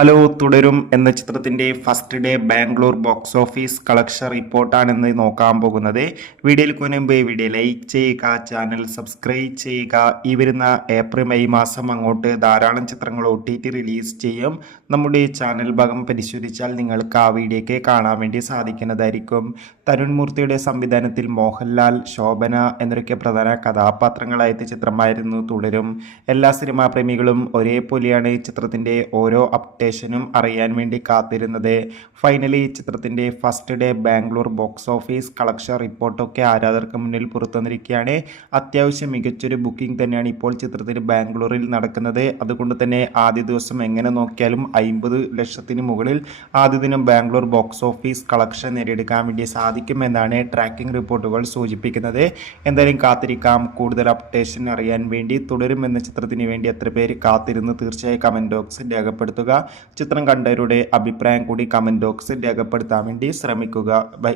Hello തുടരും എന്ന ചിത്രത്തിന്റെ first day Bangalore box office collection റിപ്പോർട്ടാണ് ഇന്ന് നോക്കാൻ പോകുന്നത്. വീഡിയോയിൽ മുൻപ് വീഡിയോ ലൈക്ക് ചെയ്യുക, ചാനൽ സബ്സ്ക്രൈബ് ചെയ്യുക. ഈ വരുന്ന ഏപ്രിൽ മെയ് മാസം അങ്ങോട്ട് ധാരാളം ചിത്രങ്ങൾ OTT റിലീസ് ചെയ്യും. നമ്മുടെ ചാനൽ ഭാഗം പരിശോധിച്ചാൽ നിങ്ങൾക്ക് ആ വീഡിയോയ്ക്ക് കാണാൻ വേണ്ടി സാധിക്കുന്നതായിരിക്കും. തരുൺ മൂർത്തിയുടെ സംവിധാനത്തിൽ മോഹൻലാൽ, ശോഭന എന്നൊക്കെ പ്രധാന കഥാപാത്രങ്ങളായ ചിത്രമായിരുന്നു തുടരും. എല്ലാ സിനിമാ പ്രേമികളും ഒരേപോലെയാണ് ചിത്രത്തിന്റെ ഓരോ അപ്ഡേഷനും അറിയാൻ വേണ്ടി കാത്തിരുന്നത്. ഫൈനലി ചിത്രത്തിന്റെ first day Bangalore box office collection റിപ്പോർട്ടൊക്കെ ആരാധകർക്ക് മുന്നിൽ പുറത്തുവന്നിരിക്കുകയാണ്. അത്യാവശ്യം മികച്ചൊരു ബുക്കിംഗ് തന്നെയാണ് ഇപ്പോൾ ചിത്രത്തിന് ബാംഗ്ലൂരിൽ നടക്കുന്നത്. അതുകൊണ്ട് തന്നെ ആദ്യ ദിവസം എങ്ങനെ നോക്കിയാലും 50 ലക്ഷത്തിന് മുകളിൽ ആദ്യ ദിനം ബാംഗ്ലൂർ ബോക്സ് ഓഫീസ് കളക്ഷൻ നേടിയെടുക്കാൻ വേണ്ടി സാധിക്കുമെന്നാണ് ട്രാക്കിംഗ് റിപ്പോർട്ടുകൾ സൂചിപ്പിക്കുന്നത്. എന്തായാലും കാത്തിരിക്കാം. കൂടുതൽ അപ്ഡേഷൻ അറിയാൻ വേണ്ടി തുടരും എന്ന ചിത്രത്തിന് വേണ്ടി എത്ര പേര് കാത്തിരുന്ന് തീർച്ചയായും കമന്റ് ബോക്സിൽ രേഖപ്പെടുത്തുക. ചിത്രം കണ്ടവരുടെ അഭിപ്രായം കൂടി കമന്റ് ബോക്സിൽ രേഖപ്പെടുത്താൻ വേണ്ടി ശ്രമിക്കുക. ബൈ.